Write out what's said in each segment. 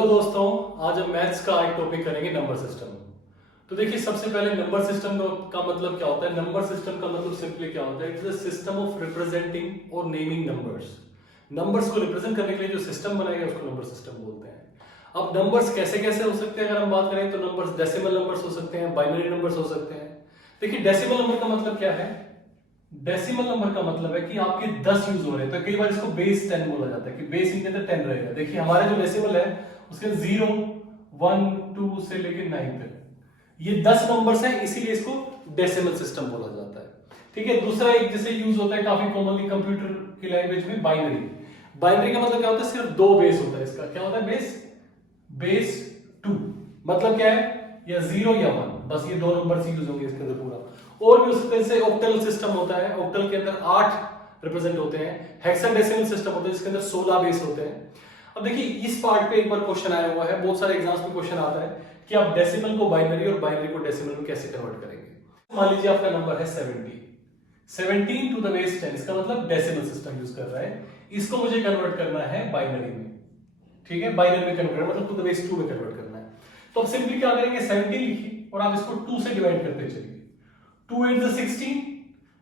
Hello दोस्तों, आज हम मैथ्स का एक टॉपिक करेंगे नंबर सिस्टम। तो देखिए, सबसे पहले नंबर सिस्टम का मतलब क्या होता है। नंबर सिस्टम का मतलब सिंपली क्या होता है, it is a system of representing और नेमिंग नंबर्स। नंबर्स को रिप्रेजेंट करने के लिए जो सिस्टम बनाया गया उसको नंबर सिस्टम बोलते हैं। अब नंबर्स कैसे कैसे हो सकते हैं अगर हम बात करें तो नंबर्स डेसिमल नंबर्स हो सकते हैं, बाइनरी नंबर्स हो सकते हैं। देखिए, डेसिमल नंबर का मतलब क्या है। डेसिमल नंबर का मतलब है कि आपके 10 यूज हो रहे हैं, तो कई बार इसको बेस 10 बोला जाता है कि बेस इनके अंदर 10 रहेगा। देखिए, हमारे जो डेसिमल है उसके 0 1 2 से लेकर 9 तक ये 10 नंबर्स हैं, इसीलिए इसको डेसिमल सिस्टम बोला जाता है। ठीक है। दूसरा एक जैसे यूज होता है काफी कॉमनली कंप्यूटर की लैंग्वेज में, बाइनरी। बाइनरी का मतलब क्या होता है, सिर्फ दो बेस होता है। इसका क्या होता है, बेस 2। मतलब क्या है, या 0 या 1, बस ये दो नंबर यूज होंगे इसके अंदर पूरा। और भी उस तरह से ऑक्टल सिस्टम होता है, ऑक्टल के अंदर 8 रिप्रेजेंट होते हैं। हेक्साडेसिमल सिस्टम होता है जिसके अंदर 16 बेस होते हैं। अब देखिए, इस पार्ट पे एक बार क्वेश्चन आया हुआ है, बहुत सारे एग्जाम्स में क्वेश्चन आता है कि आप डेसिमल को बाइनरी और बाइनरी को डेसिमल में कैसे कन्वर्ट करेंगे। मान लीजिए आपका नंबर है 17 टू द बेस 10, इसका मतलब डेसिमल सिस्टम यूज कर रहा है। इसको मुझे कन्वर्ट करना है बाइनरी में। ठीक है, बाइनरी में कन्वर्ट मतलब टू द बेस 2 में कन्वर्ट करना है। तो अब सिंपली क्या करेंगे, 17 लिखिए और आप इसको 2 से डिवाइड करते चलिए। 2 8 is 16,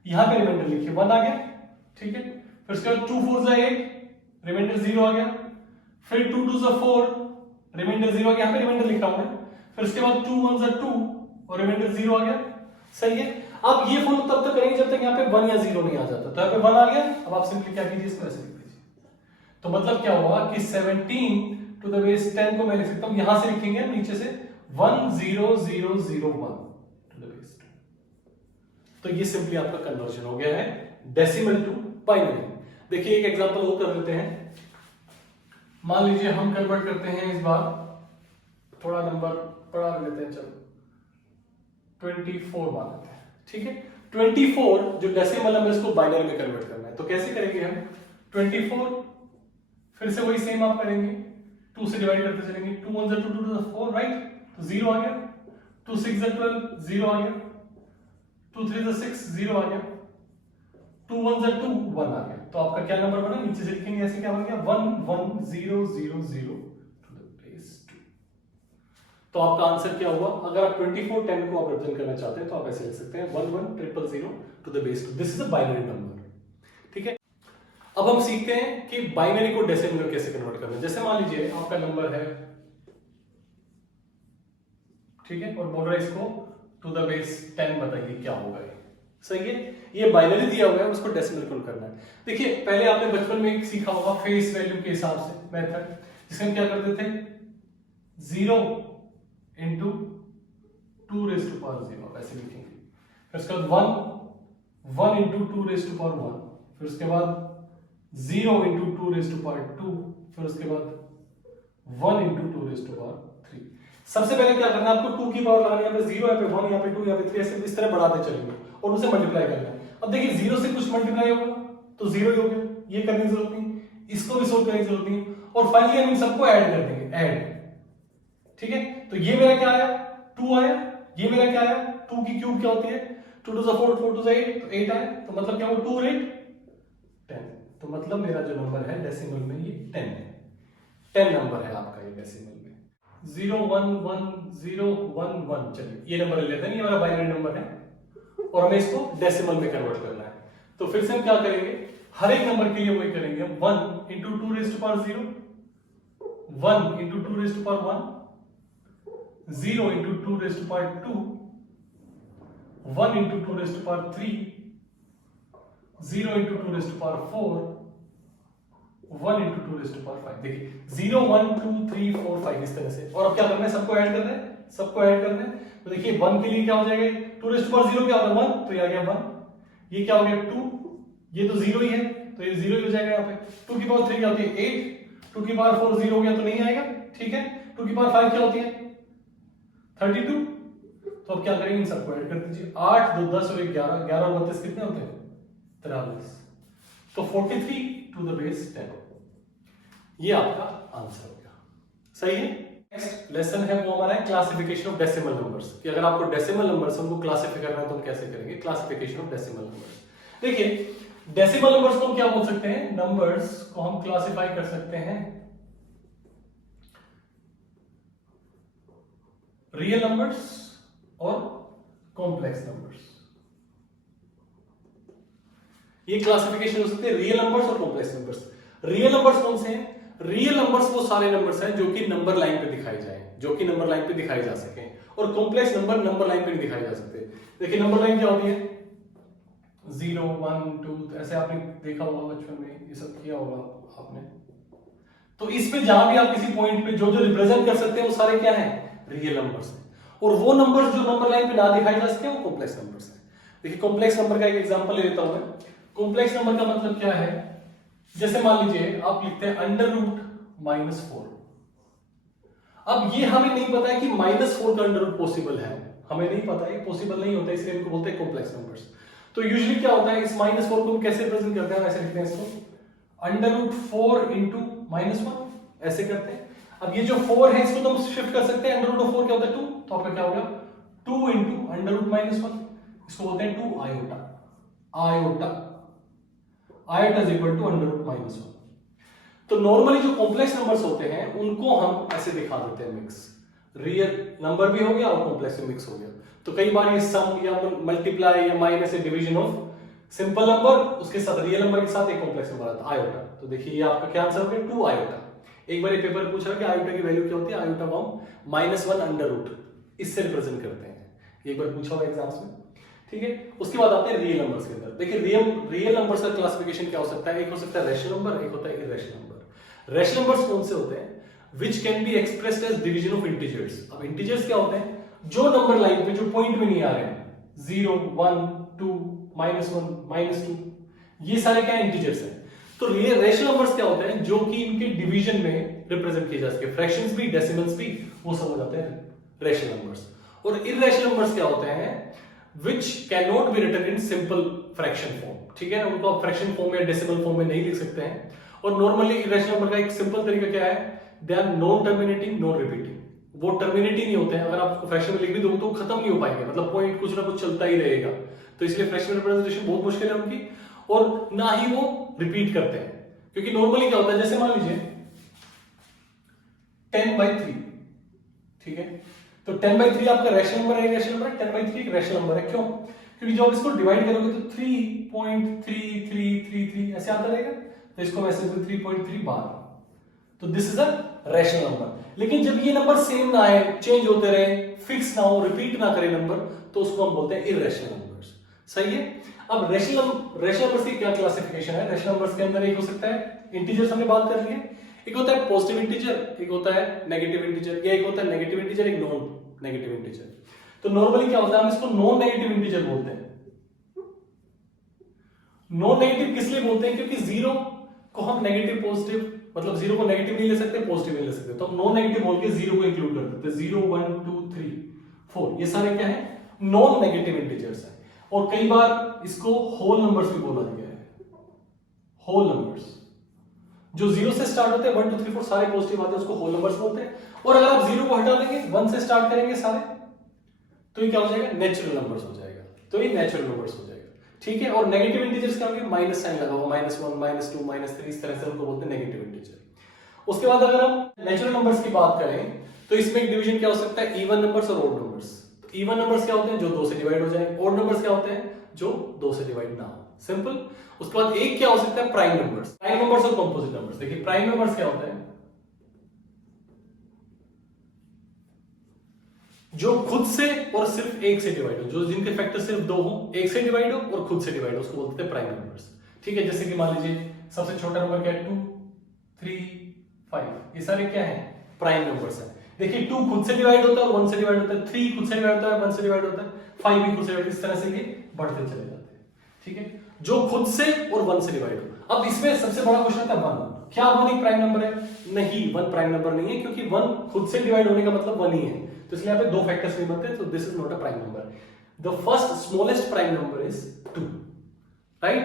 यहां पे रिमाइंडर लिखिए 1 आ गया। ठीक है, फिर उसके बाद 2 4 is 8, रिमाइंडर 0 आ गया। फिर 2 2 is 4, रिमाइंडर 0 आ गया, यहां पे रिमाइंडर लिखा हुआ है। फिर उसके बाद 2 1 is 2 और रिमाइंडर 0 आ गया। सही है। अब ये फॉलो तब तक करेंगे जब तक यहां पे 1 या 0 नहीं आ जाता। तो यहां पे 1 आ गया। अब आप सिंपली क्या कीजिए, इसको ऐसे लिख दीजिए। तो मतलब क्या हुआ कि 17 टू द बेस 10 को मैं लिख सकता हूं, यहां से लिखेंगे नीचे से 1 0 0 0 1 टू द बेस 2। तो ये सिंपली आपका कन्वर्जन हो गया है डेसिमल टू बाइनरी। देखिए, एक एग्जांपल और कर लेते हैं। मान लीजिए हम कन्वर्ट करते हैं इस बार, थोड़ा नंबर बड़ा कर लेते हैं, चलो 24 मान लेते हैं। ठीक है, 24 जो डेसिमल नंबर इसको बाइनरी में कन्वर्ट करना है। तो कैसे करेंगे हम, 24 फिर से वही सेम आप करेंगे, 2 से डिवाइड करते चलेंगे। 2 1 2 2 2 4, राइट, तो 0 आ गया। 2 6 12, 0 आ गया। 2 3 6, 0 आ गया। 2 1 2, 1 आ गया। तो आपका क्या नंबर बना, नीचे से लिखेंगे ऐसे, क्या बन गया 1 1 0 0 0 टू द बेस 2। तो आपका आंसर क्या हुआ, अगर आप 24 10 को आप रिप्रेजेंट करना चाहते हैं तो आप ऐसे लिख सकते हैं 1 1 0 0 to the base 2। This is a binary number. ठीक है। अब हम सीखते हैं कि बाइनरी को डेसिमल में कैसे कन्वर्ट करना है। जैसे मान लीजिए आपका नंबर है, ठीक है, और बोल रहा है इसको टू द बेस 10 बताइए क्या होगा ये। सही है, ये बाइनरी दिया हुआ है, उसको डेसिमल कन्वर्ट करना है। देखिए, पहले आपने बचपन में सीखा होगा फेस वैल्यू के हिसाब से मेथड, जिसमें क्या करते थे 0 इंटू 2 रेज़ टू पावर 0 ऐसे लिखेंगे। फिर उसके बाद 1 इंटू 2 रेज़ टू पावर 1, फिर उसके बाद 0 इंटू 2 रेज़ टू पावर 2, फिर उसके बाद 1 इंटू 2 रेज़ टू पावर 3। सबसे पहले क्या करना है आपको, 2 की पावर लगानी है, यहाँ पे 0, यहाँ पे 1, यहाँ पे 2, यहाँ पे 3, ऐसे इस तरह बढ़ाते चलेंगे और उसे मल्टीप्लाई करना है। अब देखिए, 0 से कुछ मल्टीप्लाई होगा तो 0 ही हो गया, ये करने की जरूरत नहीं, इसको भी सोल्व करने की जरूरत नहीं, और फाइनली हम इन सबको ऐड कर देंगे, ऐड। ठीक है, तो ये मेरा क्या आया, 2 आया। ये मेरा क्या आया, 2 की क्यूब क्या होती है, 2 2 4 4 2 8, तो 8 आया। तो मतलब क्या हुआ, 2 8 10। तो मतलब मेरा जो नंबर है डेसिमल में ये 10 है। 10 नंबर है आपका ये डेसिमल में। 0 1 1 0 1 1। चलिए, ये नंबर ले लेते हैं, ये हमारा बाइनरी नंबर है और हमें इसको डेसिमल में कन्वर्ट करना है। तो फिर से हम क्या करेंगे, हर एक नंबर के लिए वही करेंगे हम, 1 into 2 raise to power 0, 1 into 2 raise to power 1, 0 into 2 raise to power 2, 1 into 2 raise to power 3, 0 into 2 raise to power 4, 1 into 2 raise to power 5। देखिए, 0 1 2 3 4 5 इस तरह से। और अब क्या करना है, सबको ऐड करना है, सबको ऐड करना है। तो देखिए, 1 के लिए क्या हो जाएगा, 2 रेज़ टू पावर 0 क्या होगा 1, तो ये आ गया 1। ये क्या हो गया 2, ये तो 0 ही है तो ये 0 ही हो जाएगा यहाँ पे। 2 की पावर 3 क्या होती है 8, 2 की पावर 4 0 हो गया तो नहीं आएगा। ठीक है, 2 की पावर 5 क्या होती है 32। तो अब क्या करेंगे, इन सबको ऐड कर दीजिए, 8 2 10 और 11, 11 और 32 कितने होते हैं 43। तो 43 टू द बेस 10। ये आपका आंसर हो गया। सही है। नेक्स्ट लेसन है वो हमारा है क्लासिफिकेशन ऑफ डेसिमल नंबर्स, कि अगर आपको डेसिमल नंबर्स उनको क्लासिफाई करना है तो हम कैसे करेंगे, क्लासिफिकेशन ऑफ डेसिमल नंबर्स। देखिए, डेसिमल नंबर्स को हम क्या बोल सकते हैं, नंबर्स को हम क्लासिफाई कर सकते हैं रियल नंबर्स और कॉम्प्लेक्स नंबर्स। ये क्लासिफिकेशन हो सकती है रियल नंबर्स और कॉम्प्लेक्स नंबर्स। रियल नंबर्स कौन से हैं? रियल नंबर्स वो सारे नंबर्स हैं जो कि नंबर लाइन पे दिखाई जाए, जो कि नंबर लाइन पे दिखाई जा सके, और कॉम्प्लेक्स नंबर नंबर लाइन पे नहीं दिखाई जा सकते। देखिए नंबर लाइन क्या होती है, 0 1 2, ऐसे आपने देखा होगा बचपन में, ये सब किया होगा आपने। तो इस पे जहां भी आप किसी पॉइंट पे जो जो रिप्रेजेंट कर सकते हैं वो सारे क्या है, रियल नंबर्स हैं। और वो नंबर्स जो नंबर लाइन पे ना दिखाई जा सके वो कॉम्प्लेक्स नंबर्स हैं। देखिए कॉम्प्लेक्स नंबर का एक एग्जांपल ले लेता हूं मैं। कॉम्प्लेक्स नंबर का मतलब क्या है, जैसे मान लीजिए आप लिखते हैं √-4। अब ये हमें नहीं पता है कि -4 का अंडर रूट पॉसिबल है, हमें नहीं पता है, पॉसिबल नहीं होता, इसलिए इनको बोलते हैं कॉम्प्लेक्स नंबर्स। तो यूजुअली क्या होता है, इस -4 को हम कैसे रिप्रेजेंट करते हैं, ऐसे लिखते हैं इसको √4 × -1, ऐसे करते हैं। अब ये जो 4 है इसको तो हम शिफ्ट कर सकते हैं, √4 क्या होता है 2, तो आपका क्या होगा 2 × √-1, इसको बोलते हैं 2 iota. Iota is equal to √-1। तो नॉर्मली जो कॉम्प्लेक्स नंबर्स होते हैं उनको हम ऐसे दिखा देते हैं मिक्स, रियल नंबर भी हो गया और कॉम्प्लेक्स में मिक्स हो गया। तो कई बार ये सम या मल्टीप्लाई या माइनस या डिवीजन ऑफ सिंपल नंबर उसके साथ रियल नंबर के साथ एक कॉम्प्लेक्स नंबर आता है आयोटा। तो देखिए ये आपका क्या आंसर हो गया 2 आयोटा। एक बार ये पेपर पूछ रहा है कि आयोटा की वैल्यू क्या होती है, आयोटा को हम -1 अंडर रूट इससे रिप्रेजेंट करते हैं, एक बार पूछा हुआ एग्जाम्स में, ठीक है। उसके बाद आते हैं रियल नंबर्स के अंदर। देखिए रियल नंबर्स का क्लासिफिकेशन क्या हो सकता है, एक हो सकता है रैशनल नंबर, एक होता है इरैशनल नंबर। रैशनल नंबर्स कौन से होते हैं, which can be expressed as division of integers. अब इंटीजर्स क्या होते हैं, जो नंबर लाइन पे जो पॉइंट में नहीं आ रहे हैं, 0 1 2 -1 -2, ये सारे क्या इंटीजर्स हैं। तो रैशनल नंबर्स क्या होते हैं, जो कि इनके डिवीजन में रिप्रेजेंट किए जा सके, फ्रैक्शंस भी डेसिमल्स भी, वो सब हो जाते हैं रैशनल नंबर्स। और इरैशनल नंबर्स क्या होते हैं, which cannot be written in simple fraction form, ठीक है ना, उनको आप फ्रैक्शन फॉर्म में डेसिमल फॉर्म में नहीं लिख सकते हैं। और नॉर्मली इरैशनल नंबर का एक सिंपल तरीका क्या है, they are non terminating non repeating, वो टर्मिनेटिंग नहीं होते हैं, अगर आप उसको फ्रैक्शन में लिख भी दोगे तो खत्म नहीं हो पाएंगे, मतलब पॉइंट कुछ ना कुछ चलता ही रहेगा। तो इसलिए फ्रैक्शनल रिप्रेजेंटेशन बहुत मुश्किल है उनकी, और ना ही वो रिपीट करते हैं, क्योंकि नॉर्मली क्या होता है, जैसे मान लीजिए 10/3, ठीक है, तो 10/3 आपका रैशनल नंबर है, रैशनल नंबर 10/3 एक रैशनल नंबर है। क्यों, क्योंकि जब इसको डिवाइड करोगे तो 3.3333 ऐसे आता रहेगा, तो इसको वैसे 3.3 बार, तो this is a rational number. लेकिन जब ये नंबर सेम ना आए, चेंज होते रहे, फिक्स ना हो, रिपीट ना करे नंबर, तो उसको हम बोलते हैं इरैशनल नंबर्स। सही है। अब रैशनल नंबर्स की क्या क्लासिफिकेशन है, रैशनल नंबर्स के अंदर एक हो सकता है इंटीजर्स, हमने बात कर ली है, एक होता है पॉजिटिव इंटीजर, एक होता है नेगेटिव इंटीजर, या एक होता है नेगेटिव इंटीजर, एक नॉन नेगेटिव इंटीजर। तो नॉर्मली क्या होता है, हम इसको नॉन नेगेटिव इंटीजर बोलते हैं। नॉन नेगेटिव किस लिए बोलते हैं, क्योंकि 0 को हम नेगेटिव पॉजिटिव, मतलब 0 को नेगेटिव नहीं ले सकते, पॉजिटिव नहीं ले सकते, तो हम नॉन नेगेटिव बोल के 0 को इंक्लूड कर देते हैं। 0 1 2 3 4 ये सारे क्या है, नॉन नेगेटिव इंटीजर्स हैं। और कई बार इसको होल नंबर्स भी बोला गया है, होल नंबर्स जो 0 से स्टार्ट होते हैं, 1 2 3 4 सारे पॉजिटिव आते हैं, उसको होल नंबर्स बोलते हैं। और अगर आप 0 को हटा देंगे, 1 से स्टार्ट करेंगे सारे, तो ये क्या हो जाएगा, नेचुरल नंबर्स हो जाएगा, तो ये नेचुरल नंबर्स हो जाएगा, ठीक है। और नेगेटिव इंटीजर्स क्या होंगे, माइनस साइन लगा होगा, -1 -2 -3, इस तरह से उनको बोलते हैं नेगेटिव इंटीजर। उसके बाद अगर हम नेचुरल नंबर्स की बात करें, तो इसमें एक डिवीजन क्या हो सकता है, इवन नंबर्स और ऑड नंबर्स। इवन नंबर्स क्या होते हैं, जो 2 से डिवाइड हो जाए, ऑड नंबर्स क्या होते हैं, जो 2 से डिवाइड ना हो, सिंपल। उसके बाद एक क्या हो सकता है, प्राइम नंबर्स। प्राइम नंबर्स और कंपोजिट नंबर्स। देखिए प्राइम नंबर्स क्या होते हैं, जो खुद से और सिर्फ एक से डिवाइड हो, जो जिनके फैक्टर सिर्फ 2 हो, एक से डिवाइड हो और खुद से डिवाइड हो, उसको बोलते हैं प्राइम नंबर्स, ठीक है। जैसे कि मान लीजिए सबसे छोटा नंबर क्या है, 2 3 5, ये सारे क्या है, प्राइम नंबर्स हैं। देखिए 2 खुद से डिवाइड होता है और 1 से डिवाइड होता है, 3 खुद से डिवाइड होता है, 1 से डिवाइड होता है, 5 भी खुद से डिवाइड, इस तरह से ये बढ़ते चले जाते हैं, ठीक है, जो खुद से और 1 से डिवाइड हो। अब इसमें सबसे बड़ा क्वेश्चन आता है 1, क्या 1 एक प्राइम नंबर है, नहीं 1 प्राइम नंबर नहीं है, क्योंकि 1 खुद से डिवाइड होने का मतलब 1 ही है, तो इसलिए यहाँ पे 2 फैक्टर्स नहीं बनते, तो this is not a prime number. The first smallest prime number is 2, right,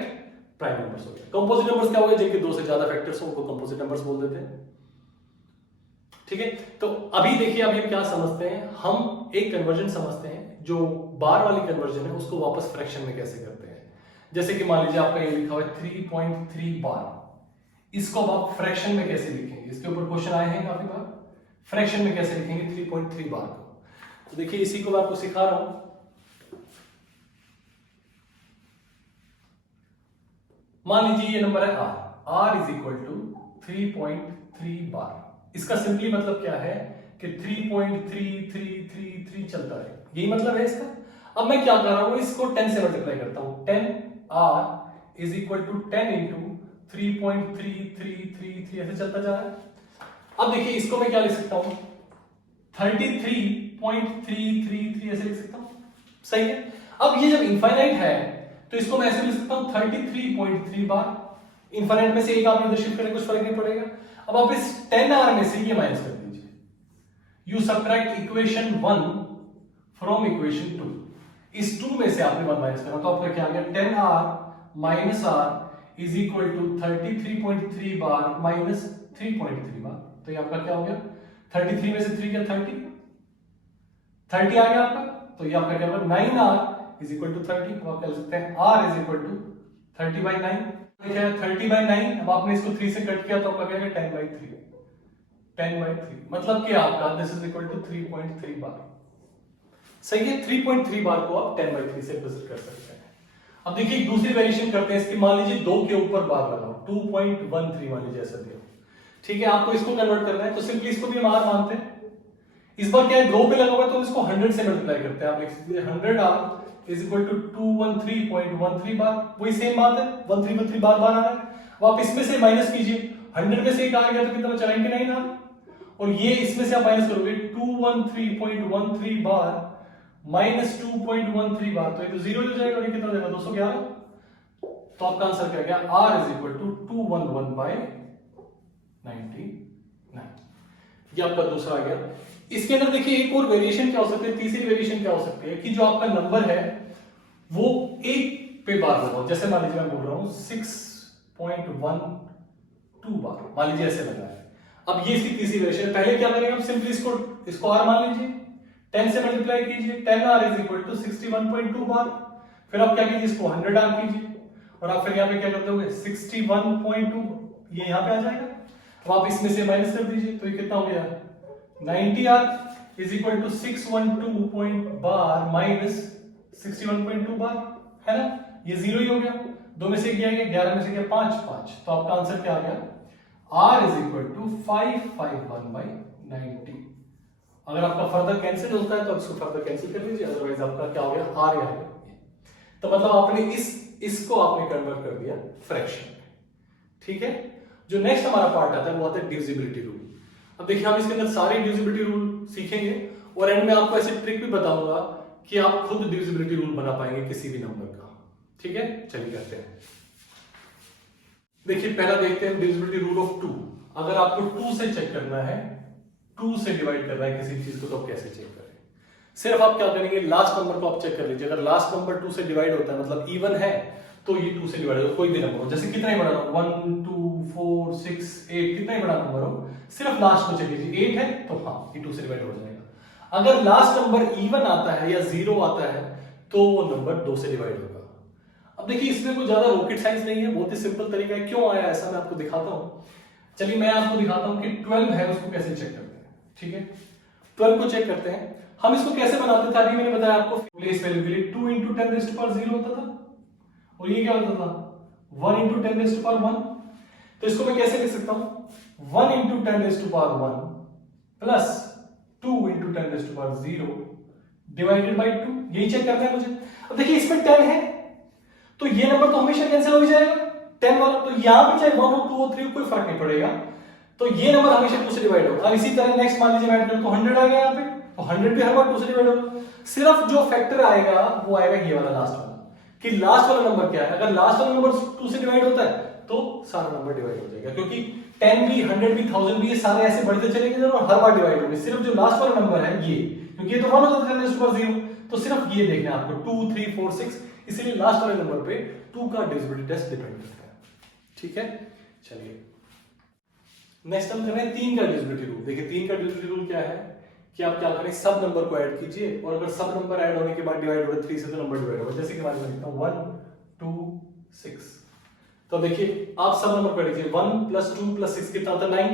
prime numbers हो गए। कंपोजिट नंबर्स क्या हो गए, जिनके 2 से ज्यादा फैक्टर्स हो, उनको कंपोजिट नंबर्स बोल देते हैं, ठीक है। तो अभी देखिए, अभी हम क्या समझते हैं, हम एक कन्वर्जन समझते हैं, जो बार वाली कन्वर्जन है उसको वापस फ्रैक्शन में कैसे करते हैं। जैसे कि मान लीजिए आपका ये लिखा हुआ है 3.3 बार, इसको अब आप फ्रैक्शन में कैसे लिखेंगे, इसके ऊपर क्वेश्चन आए हैं काफी बार, फ्रैक्शन में कैसे लिखेंगे 3.3 बार को। तो देखिए इसी को मैं आपको सिखा रहा हूं। मान लीजिए ये नंबर है r इज इक्वल टू 3.3 बार। इसका सिंपली मतलब क्या है कि 3.3333 चलता है, यही मतलब है इसका। अब मैं क्या कर रहा हूं, इसको 10 से मल्टीप्लाई करता हूं। 10r is equal to 10 into 3.3333 ऐसे चलता जा रहा है। अब देखिए इसको मैं क्या लिख सकता हूं, 33.333 ऐसे लिख सकता हूं, सही है। अब ये जब इनफाइनाइट है तो इसको मैं ऐसे लिख सकता हूं 33.3 बार। इनफाइनाइट में से एक आप इधर शिफ्ट करें, कुछ फर्क नहीं पड़ेगा। अब आप इस 10r में से ये माइनस कर दीजिए। You subtract equation 1 from equation 2। इस 2 में से आपने 1 माइनस करा तो आपका क्या आ गया, 10r minus r is equal to 33.3 bar minus 3.3 bar. तो ये आपका क्या हो गया, 33 में से 3 क्या 30 आ गया आपका। तो ये आपका क्या होगा, 9r इज इक्वल टू 30। तो आप कह सकते हैं r इज इक्वल टू 30/9। क्या है 30/9। अब आपने इसको 3 से कट किया तो आपका क्या है 10/3। 10/3 मतलब कि आपका दिस इज इक्वल टू 3.3 बार। सही है, 3.3 बार को आप 10/3 से रिप्रेजेंट कर सकते हैं। अब देखिए एक दूसरी वेरिएशन करते हैं इसकी। मान लीजिए 2 के ऊपर बार लगाओ, 2.13 मान लीजिए ऐसा दिया, ठीक है। आपको इसको कन्वर्ट करना है तो सिंपली इसको भी हम r मानते हैं। इस बार क्या है, रो पे लगा हुआ है तो इसको 100 से मल्टीप्लाई करते हैं। आप लिख सकते हैं 100r इज इक्वल टू 213.13 बार। वही सेम बात है, 1313 बार बार आ रहा है। अब आप इसमें से माइनस कीजिए, 100 में से एक आ गया तो कितना बचा, 99 आ। और ये इसमें से आप माइनस करोगे 213.13 बार माइनस 2.13 बार, तो ये तो जीरो हो जाएगा। और ये कितना देगा 211। तो आपका आंसर क्या गया, r इज इक्वल टू 211/99। ये आपका दूसरा आ गया। इसके अंदर देखिए एक और वेरिएशन क्या हो सकती है, तीसरी वेरिएशन क्या हो सकती है कि जो आपका नंबर है वो एक पे बार लगाओ। जैसे मान लीजिए मैं बोल रहा हूं 6.12 बार, मान लीजिए ऐसे लगा है। अब ये इसकी तीसरी वेरिएशन है। पहले क्या करेंगे, आप सिंपली इसको r मान लीजिए, 10 से मल्टीप्लाई कीजिए, 10r इज इक्वल टू 61.2 बार। फिर आप क्या कीजिए, इसको 100r कीजिए और आप फिर यहाँ पे क्या करते होंगे 61.2, ये यहाँ पे आ जाएगा। अब आप इसमें से माइनस कर दीजिए तो ये कितना हो गया, 90r is equal to 612 bar minus 61.2 bar, है ना। ये जीरो ही हो गया, 2 में से एक गया, 11 में से गया 5 5। तो आपका आंसर क्या आ गया, r इज इक्वल टू 551/90। अगर आपका फर्दर कैंसिल होता है तो इसको फर्दर कैंसिल कर लीजिए, अदरवाइज आपका क्या हो गया, r आ गया। तो मतलब आपने इसको आपने कन्वर्ट कर दिया फ्रैक्शन में, ठीक है। जो नेक्स्ट हमारा पार्ट आता है वो आता है डिविजिबिलिटी रूल। अब देखिए हम इसके अंदर सारे डिविजिबिलिटी रूल सीखेंगे और एंड में आपको ऐसे ट्रिक भी बताऊंगा कि आप खुद डिविजिबिलिटी रूल बना पाएंगे किसी भी नंबर का, ठीक है। चलिए करते हैं। देखिए पहला देखते हैं डिविजिबिलिटी रूल ऑफ 2। अगर आपको 2 से चेक करना है, 2 से डिवाइड करना है किसी चीज को, तो आप कैसे चेक करें। सिर्फ आप क्या करेंगे, लास्ट नंबर को आप चेक कर लीजिए। अगर लास्ट नंबर 2 से डिवाइड होता है मतलब इवन है तो ये 2 से डिवाइड होगा, कोई भी नंबर हो, जैसे कितना ही बड़ा हो, 1 2 4 6 8, कितना ही बड़ा नंबर हो, सिर्फ लास्ट को चेक कीजिए। 8 है तो हाँ ये 2 से डिवाइड हो जाएगा। अगर लास्ट नंबर इवन आता है या 0 आता है तो वो नंबर 2 से डिवाइड होगा। अब देखिए इसमें कोई ज्यादा रॉकेट साइंस नहीं है, बहुत ही सिंपल तरीका है। क्यों आया ऐसा मैं आपको दिखाता हूं। चलिए मैं आपको दिखाता हूं कि 12 है उसको कैसे चेक करते हैं, ठीक है। 12 को चेक करते हैं। हम इसको कैसे बनाते थे, अभी मैंने बताया आपको, प्लेस वैल्यू के लिए 2 × 10⁻0 होता था और ये क्या होता था 1 × 10⁻1। तो इसको मैं कैसे लिख सकता हूं, 1 × 10⁻1 प्लस 2 × 10⁻0 डिवाइडेड बाई 2। यही चेक करना है मुझे। अब देखिए इसमें 10 है तो ये नंबर तो हमेशा कैंसिल हो जाएगा 10 वाला, तो यहां पे चाहे 1 हो 2 हो 3 हो कोई फर्क नहीं पड़ेगा, तो ये नंबर हमेशा 2 से डिवाइड होगा। अब इसी तरह नेक्स्ट मान लीजिए मैं ऐड करूं तो 100 आ गया यहां पे, तो 100 भी हर बार 2 से डिवाइड होगा। सिर्फ जो फैक्टर आएगा वो आएगा ये वाला लास्ट वाला, कि लास्ट वाला नंबर क्या है। अगर लास्ट वाला नंबर 2 से डिवाइड होता है तो सारा नंबर डिवाइड हो जाएगा, क्योंकि 10 भी 100 भी 1000 भी ये सारे ऐसे बढ़ते चलेंगे और हर बार डिवाइड होंगे। सिर्फ जो लास्ट वाला नंबर है ये, क्योंकि ये तो 1 होता है 10⁻0, तो सिर्फ ये देखना है आपको 2 3 4 6, इसलिए लास्ट वाले नंबर पे 2 का डिविजिबिलिटी टेस्ट डिपेंड करता है, ठीक है। चलिए नेक्स्ट हम कर रहे हैं 3 का डिविजिबिलिटी रूल। देखिए 3 का डिविजिबिलिटी रूल क्या है कि आप क्या करें, सब नंबर को ऐड कीजिए और अगर सब नंबर ऐड होने के बाद डिवाइड हो रहा है 3 से तो नंबर डिवाइड होगा। जैसे कि मैं लिखता हूं 1 2 6, तो देखिए आप सब नंबर को ऐड कीजिए। 1 + 2 + 6 कितना होता है 9,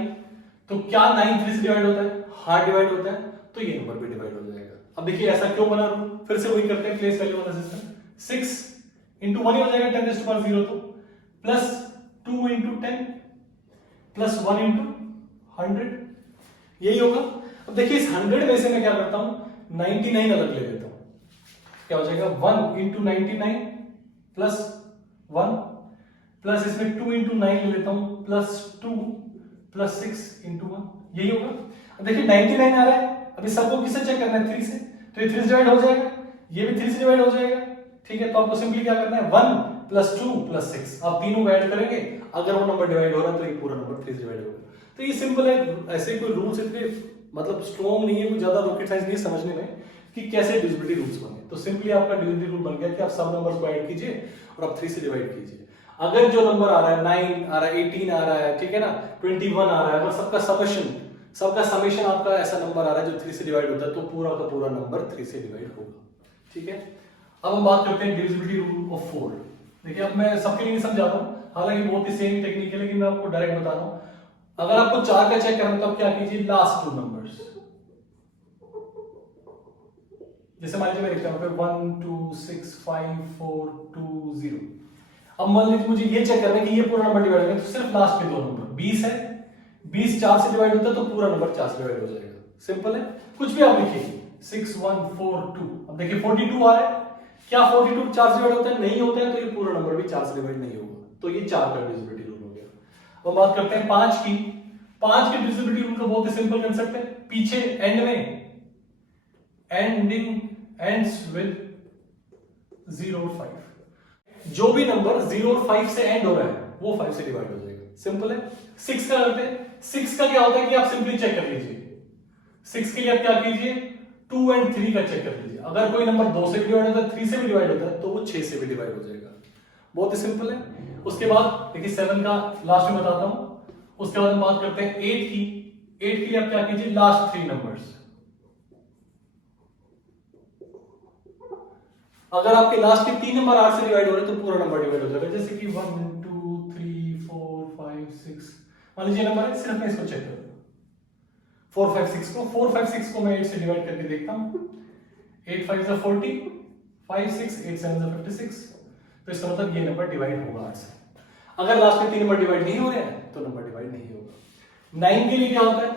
तो क्या 9 3 से डिवाइड होता है, हाँ डिवाइड होता है, तो ये नंबर भी डिवाइड हो जाएगा। अब देखिए ऐसा क्यों बना रूल, फिर से वही करते हैं प्लेस वैल्यू वाला सिस्टम। 6 इंटू 1 ही हो जाएगा 10⁻0 तो, प्लस 2 इंटू 10 प्लस 1 इंटू 100, यही होगा। अब देखिए इस 100 में से मैं क्या करता हूं 99 अलग ले लेता हूं, क्या हो जाएगा 1 इंटू 99 प्लस 1 प्लस इसमें 2 इंटू 9 ले लेता हूं प्लस 2 प्लस 6 इंटू 1, यही होगा। अब देखिए 99 आ रहा है, अभी सबको किससे चेक करना है 3 से, तो ये 3 से डिवाइड हो जाएगा, ये भी 3 से डिवाइड हो जाएगा, ठीक है। तो आपको सिंपली क्या करना है 1 प्लस 2 प्लस 6, आप तीनों को ऐड करेंगे, अगर वो नंबर डिवाइड हो रहा है तो ये पूरा नंबर 3 से डिवाइड होगा। तो ये सिंपल है, ऐसे कोई रूल्स इतने मतलब स्ट्रॉन्ग नहीं है, कोई ज्यादा रॉकेट साइंस नहीं समझने में कि कैसे डिविजिबिलिटी रूल्स बने। तो सिंपली आपका डिविजिबिलिटी रूल बन गया कि आप सब नंबर्स को ऐड कीजिए और आप 3 से डिवाइड कीजिए। अगर जो नंबर आ रहा है 9 आ रहा है 18 आ रहा है, ठीक है ना, 21 आ रहा है, अगर सबका समेशन आपका ऐसा नंबर आ रहा है जो 3 से डिवाइड होता है, तो पूरा का पूरा नंबर 3 से डिवाइड होगा, ठीक है। अब हम बात करते हैं डिविजिबिलिटी रूल ऑफ 4। देखिए अब मैं सबके लिए नहीं समझाता हूं, हालांकि बहुत ही सेम टेक्निक है, लेकिन मैं आपको डायरेक्ट बता रहा हूं। अगर आपको 4 का चेक करना है तो आप क्या कीजिए, लास्ट 2 नंबर्स, जैसे मान लीजिए मैं लिखता हूं 1 2 6 5 4 2 0। अब मान लीजिए मुझे ये चेक करना है कि ये पूरा नंबर डिवाइड होगा, तो सिर्फ लास्ट के 2 नंबर 20 है, 20 4 से डिवाइड होता है तो पूरा नंबर 4 से डिवाइड हो जाएगा, सिंपल है। कुछ भी आप लिखिए 6 1 4 2। अब देखिए 42 आ रहा है, क्या 42 4 से डिवाइड होता है, नहीं होता है, तो ये पूरा नंबर भी 4 से डिवाइड नहीं होगा, तो ये 4 का डिविजिबिलिटी रूल हो गया। अब बात करते हैं 5 की। 5 के डिविजिबिलिटी रूल का बहुत ही सिंपल कांसेप्ट है, पीछे एंड में एंडिंग एंड्स विद 0 और 5, जो भी नंबर 0 और 5 से एंड हो रहा है वो 5 से डिवाइड हो जाएगा, सिंपल है। 6 का करते हैं, 6 का क्या होता है कि आप सिंपली चेक कर लीजिए, 6 के लिए आप क्या कीजिए 2 और 3 का चेक कर लीजिए, अगर कोई नंबर 2 से भी डिवाइड होता है 3 से भी डिवाइड होता है तो वो 6 से भी डिवाइड हो जाएगा, बहुत ही सिंपल है। उसके बाद देखिए 7 का लास्ट में बताता हूं। उसके बाद हम बात करते हैं 8 की। 8 के लिए आप क्या कीजिए लास्ट 3 नंबर्स, अगर आपके लास्ट के 3 नंबर 8 से डिवाइड हो रहे हैं तो पूरा नंबर डिवाइड हो जाएगा, जैसे कि 1 2 3 4 5 6, मान लीजिए नंबर है, सिर्फ मैं इसको चेक करूंगा 4 5 6 को, 4 5 6 को मैं 8 से डिवाइड करके देखता हूं, 8 5 is 40, 5 6 8 7 is 56, तो इसका मतलब ये नंबर डिवाइड होगा 8 से। अगर लास्ट के 3 नंबर डिवाइड नहीं हो रहे हैं तो नंबर डिवाइड नहीं होगा। 9 के लिए क्या होता है,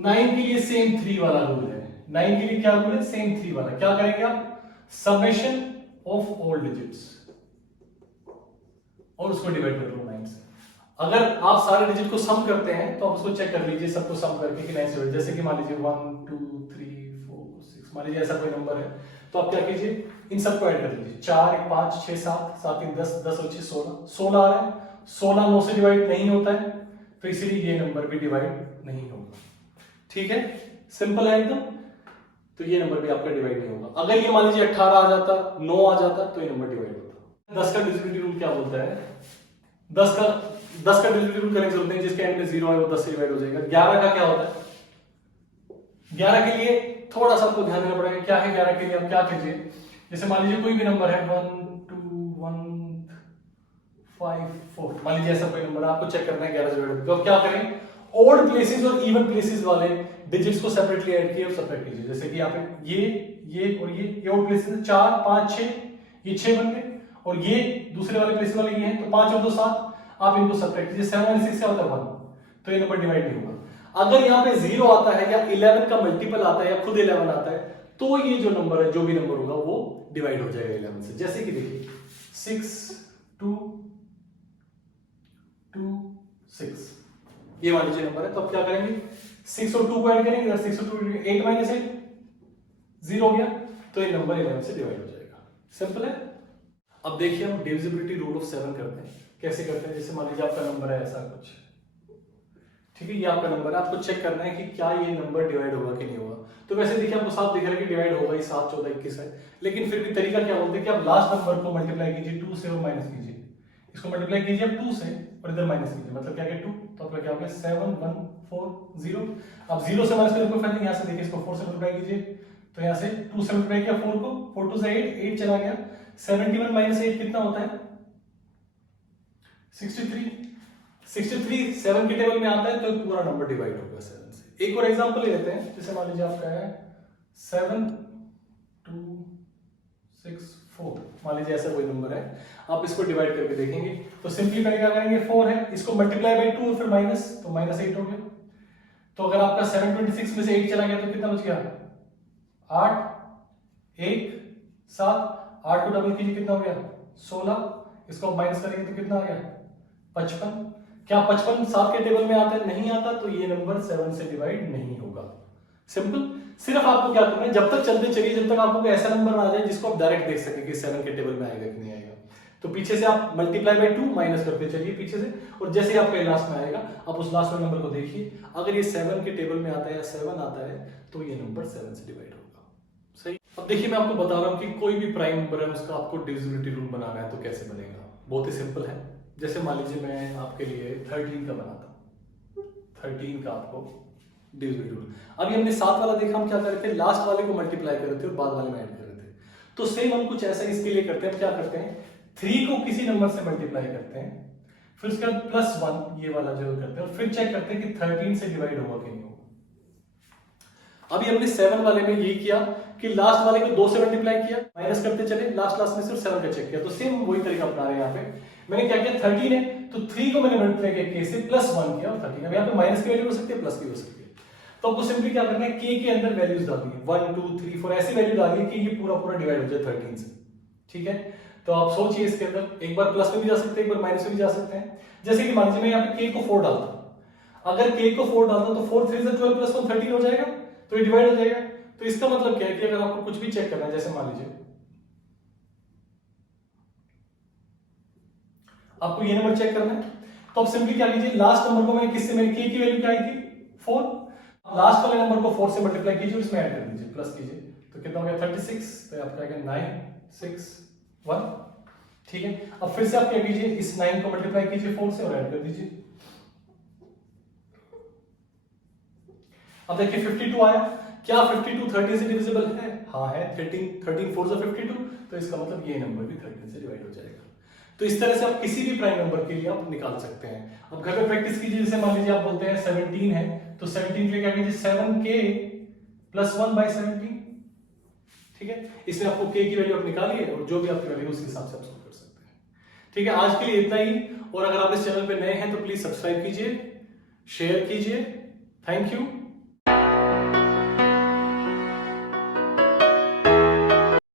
9 के लिए सेम 3 वाला रूल है। 9 के लिए क्या रूल है, सेम 3 वाला। क्या करेंगे आप, समेशन ऑफ ऑल डिजिट्स और उसको डिवाइड कर लो 9 से। अगर आप सारे डिजिट को सम करते हैं तो आप उसको चेक कर लीजिए सबको सम करके कि 9 से, जैसे कि मान लीजिए 1 2 3 4 6, मान लीजिए ऐसा कोई नंबर है, तो आप क्या कीजिए इन सबको ऐड कर लीजिए, 4 1 5 6 7 7 3 10 10 और 6 16, 16 आ रहा है, 16 9 से डिवाइड नहीं होता है, तो इसीलिए ये नंबर भी डिवाइड नहीं होगा, ठीक है, सिंपल है एकदम। तो ये नंबर भी आपका डिवाइड नहीं होगा। अगर ये मान लीजिए 18 आ जाता, 9 आ जाता, तो ये नंबर डिवाइड होता। 10 का डिविजिबिलिटी रूल क्या बोलता है, 10 का डिविजिबिलिटी रूल करने की जरूरत नहीं, जिसके एंड में 0 है वो 10 से डिवाइड हो जाएगा। 11 का क्या होता है, 11 के लिए थोड़ा सा आपको ध्यान देना पड़ेगा, क्या है 11 के लिए, आप क्या कीजिए, जैसे मान लीजिए कोई भी नंबर है 1 2 1 5 4, मान लीजिए ऐसा कोई नंबर आपको चेक करना है 11 से डिवाइड, तो क्या करें, ऑड प्लेसेस और इवन प्लेसेस वाले डिजिट्स को सेपरेटली ऐड किए और सब्ट्रैक्ट कीजिए, जैसे कि यहाँ पे ये और ये ऑड प्लेसेस 4 5 6, ये 6 बन गए, और ये दूसरे वाले प्लेसेस वाले ये हैं, तो 5 और 2 7, आप इनको सब्ट्रैक्ट कीजिए, 7 और 6 क्या होता है 1, तो ये नंबर डिवाइड नहीं होगा। अगर यहाँ पे 0 आता है या 11 का मल्टीपल आता है या खुद 11 आता है, तो ये जो नंबर है, जो भी नंबर होगा वो डिवाइड हो जाएगा 11 से, जैसे कि देखिए 6 2 2 6, ये मान लीजिए नंबर है, तो अब क्या करेंगे 6 और 2 को ऐड करेंगे, 6 और 2 8 माइनस 8 0 हो गया, तो ये नंबर 11 से डिवाइड हो जाएगा, सिंपल है। अब देखिए हम डिविजिबिलिटी रूल ऑफ 7 करते हैं, कैसे करते हैं, जैसे मान लीजिए आपका नंबर है ऐसा कुछ, ठीक है, ये आपका नंबर है, आपको चेक करना है कि क्या ये नंबर डिवाइड होगा कि नहीं होगा। तो वैसे देखिए आपको साफ दिख रहा है कि डिवाइड होगा ही, 7 14 21 है, लेकिन फिर भी तरीका क्या बोलते हैं कि आप लास्ट नंबर को मल्टीप्लाई कीजिए 2 से और माइनस कीजिए, इसको मल्टीप्लाई कीजिए आप 2 से और इधर माइनस कीजिए, मतलब क्या 2, तो आपका क्या हो गया 7 1 4 0। अब 0 से माइनस करने को पहले यहाँ से देखिए इसको 4 से मल्टीप्लाई कीजिए, तो यहाँ से 2 से मल्टीप्लाई किया 4 को, 4 2 से 8 8 चला गया, 71 माइनस 8 कितना होता है 63, 63 7 के टेबल में आता है, तो पूरा नंबर डिवाइड होगा 7 से। एक और एग्जांपल ले लेते हैं, जैसे मान लीजिए आपका है 7 4 मान लीजिए ऐसा कोई नंबर है, आप इसको डिवाइड करके देखेंगे तो सिंपली क्या करेंगे, 4 है, इसको मल्टीप्लाई बाय 2 और फिर माइनस, तो -8 हो गया। तो अगर आपका 726 में से 8 चला गया तो कितना बच गया, 8, 1, 7, 8 को डबल कीजिए कितना हो गया, 16, इसको माइनस करेंगे तो कितना आ गया, 55। क्या 55 7 के टेबल में आता है, नहीं आता, तो ये नंबर 7 से डिवाइड नहीं होगा। सिंपल। सिर्फ आपको क्या करना है, जब तक चलते चलिए, जब तक आपको ऐसा नंबर आ जाए जिसको आप डायरेक्ट देख सके कि 7 के टेबल में आएगा कि नहीं आएगा, तो पीछे से आप मल्टीप्लाई बाय 2 माइनस करते चलिए पीछे से, और जैसे ही आपका लास्ट में आएगा आप उस लास्ट वाले नंबर को देखिए, अगर ये 7 के टेबल में आता है या 7 आता है तो ये नंबर 7 से डिवाइड होगा। सही। अब देखिए मैं आपको बता रहा हूं कि कोई भी प्राइम नंबर है उसका आपको डिविजिबिलिटी रूल बनाना है तो कैसे बनेगा। बहुत ही सिंपल है। जैसे मान लीजिए मैं आपके लिए 13 का बनाता हूं, 13 का आपको डिविजिबिलिटी रूल। अभी हमने 7 वाला देखा, हम क्या कर रहे थे, लास्ट वाले को मल्टीप्लाई कर रहे थे और बाद वाले में ऐड कर रहे थे। तो सेम हम कुछ ऐसा इसके लिए करते हैं, क्या करते हैं, 3 को किसी नंबर से मल्टीप्लाई करते हैं, फिर उसके बाद +1 ये वाला जो करते हैं, और फिर चेक करते हैं कि 13 से डिवाइड होगा कि नहीं होगा। अभी हमने 7 वाले में ये किया कि लास्ट वाले को 2 से मल्टीप्लाई किया, माइनस करते चले, लास्ट में सिर्फ 7 का चेक किया। तो सेम वही तरीका अपना रहे हैं यहाँ पे। मैंने क्या किया, 13 है तो 3 को मैंने मल्टीप्लाई किया k से, +1 किया और 13। अब यहाँ पे माइनस की वैल्यू हो सकती है, प्लस की हो सकती है। तो आपको सिंपली क्या करना है, k के अंदर वैल्यूज डालनी है, 1 2 3 4 ऐसी वैल्यू डालनी है कि ये पूरा डिवाइड हो जाए 13 से। ठीक है, तो आप सोचिए इसके अंदर एक बार प्लस में भी जा सकते हैं, एक बार माइनस में भी जा सकते हैं। जैसे कि मान लीजिए मैं यहाँ पे k को 4 डालता हूं, अगर k को 4 डालता हूं तो 4 3 से 12 + 1 13 हो जाएगा, तो ये डिवाइड हो जाएगा। तो इसका मतलब क्या है कि अगर आपको कुछ भी चेक करना है, जैसे मान लीजिए आपको ये नंबर चेक करना है, तो आप सिंपली क्या कीजिए, लास्ट नंबर को मैंने किससे, मेरी k की वैल्यू क्या आई थी 4, लास्ट वाले नंबर को 4 से मल्टीप्लाई कीजिए और इसमें ऐड कर दीजिए, प्लस कीजिए, तो कितना हो गया 36, तो आपका आ गया 9 6 1। ठीक है, अब फिर से आप क्या कीजिए, इस 9 को मल्टीप्लाई कीजिए 4 से और ऐड कर दीजिए। अब देखिए 52 आया, क्या 52 13 से डिविजिबल है? हाँ है, 13 4 से 52, तो इसका मतलब ये नंबर भी 13 से डिवाइड हो जाएगा। तो इस तरह से आप किसी भी प्राइम नंबर के लिए आप निकाल सकते हैं। अब घर पे प्रैक्टिस कीजिए, जैसे मान लीजिए आप बोलते हैं 17 है, तो 17 के लिए क्या कीजिए, 7k + 1/17। ठीक है, इसमें आपको k की वैल्यू आप निकालिए और जो भी आपकी वैल्यू उस हिसाब से आप सॉल्व कर सकते हैं। ठीक है, आज के लिए इतना ही, और अगर आप इस चैनल पे नए हैं तो प्लीज सब्सक्राइब कीजिए, शेयर कीजिए। Thank you.